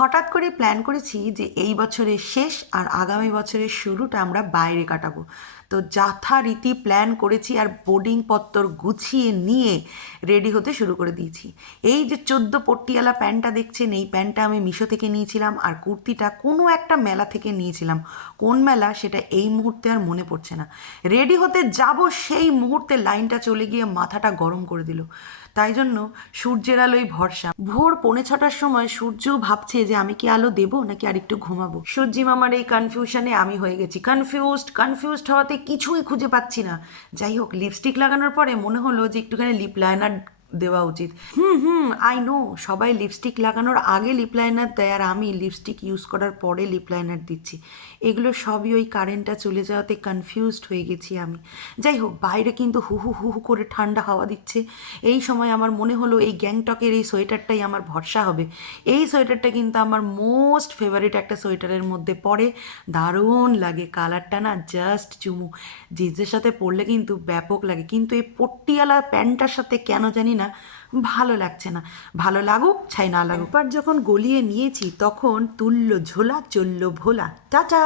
হঠাৎ করে প্ল্যান করেছি যে এই বছরের শেষ আর আগামী বছরের শুরুটা আমরা বাইরে কাটাবো। তো যথারীতি প্ল্যান করেছি আর বোর্ডিং পত্তর গুছিয়ে নিয়ে রেডি হতে শুরু করে দিয়েছি। এই যে 14 পট্টিয়ালা প্যান্টটা দেখছেন, এই প্যান্টটা আমি মিশো থেকে নিয়েছিলাম আর কুর্তিটা কোনো একটা মেলা থেকে নিয়েছিলাম। কোন মেলা সেটা এই মুহূর্তে আর মনে পড়ছে না। রেডি হতে যাব সেই মুহূর্তে লাইনটা চলে গিয়ে মাথাটা গরম করে দিল। তাই জন্য সূর্যের আলোই ভরসা। ভোর 6:45 সময় সূর্য ভাবছে যে আমি কি আলো দেবো নাকি আর একটু ঘুমাবো। সূর্যি মামার এই কনফিউশনে আমি হয়ে গেছি কনফিউজড হওয়াতে কিছুই খুঁজে পাচ্ছি না। যাই হোক, লিপস্টিক লাগানোর পরে মনে হলো যে একটুখানি লিপ লাইনার দেওয়া উচিত। আই নো সবাই লিপস্টিক লাগানোর আগে লিপ লাইনার দেয় আর আমি লিপস্টিক ইউজ করার পরে লিপ লাইনার দিচ্ছি। এগুলো সবই ওই কারেন্টটা চলে যাওয়াতে কনফিউজড হয়ে গেছি আমি। যাই হোক, বাইরে কিন্তু হু হু হু হু করে ঠান্ডা হাওয়া দিচ্ছে। এই সময় আমার মনে হলো এই গ্যাংটকের এই সোয়েটারটাই আমার ভরসা হবে। এই সোয়েটারটা কিন্তু আমার মোস্ট ফেভারিট একটা সোয়েটারের মধ্যে পড়ে। দারুণ লাগে কালারটা, না জাস্ট চুমু। জিন্সের সাথে পরলে কিন্তু ব্যাপক লাগে, কিন্তু এই পট্টিয়ালা প্যান্টটার সাথে কেন জানি না ভালো লাগছে না। ভালো লাগুক ছাই না লাগুক, একবার যখন গলিয়ে নিয়েছি তখন তুললো ঝোলা চললো ভোলা। টাটা।